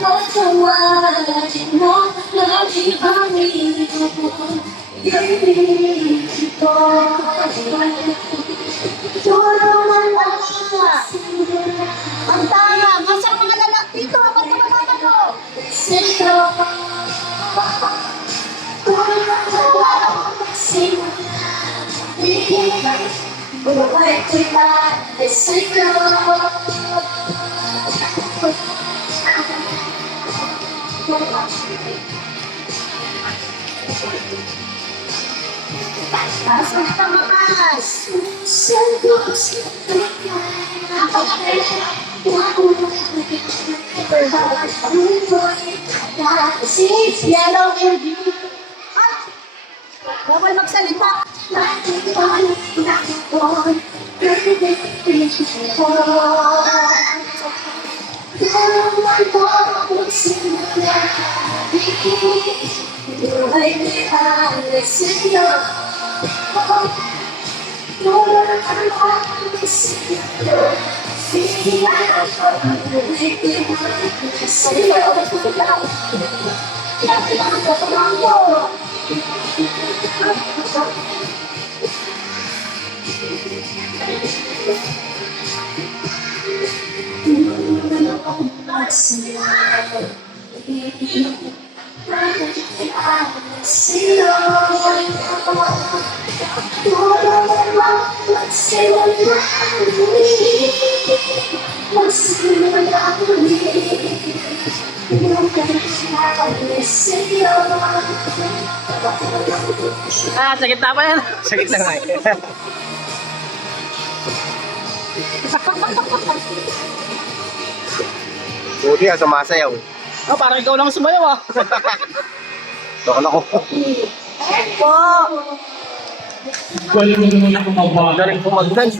Pagkawalan mo, lagi kami dito. Tulungan ako. Ang tama, masang mga lalaki dito. Ba't naman ako? Sito. Tulungan ako. Sito. Buhay kita. Sito. Pasok ka makas. Yellow baby. Bawal magsalita. Buhay kita, sa'yo. Tulungan ako sa'yo. Buhay kita, sa'yo. Ah, sakit na pa yan. Sakit na nga. Buti nga, sumasayaw. Oh, parang ikaw lang sumayaw ah. Doon ako. Po. Galing po mag-dance.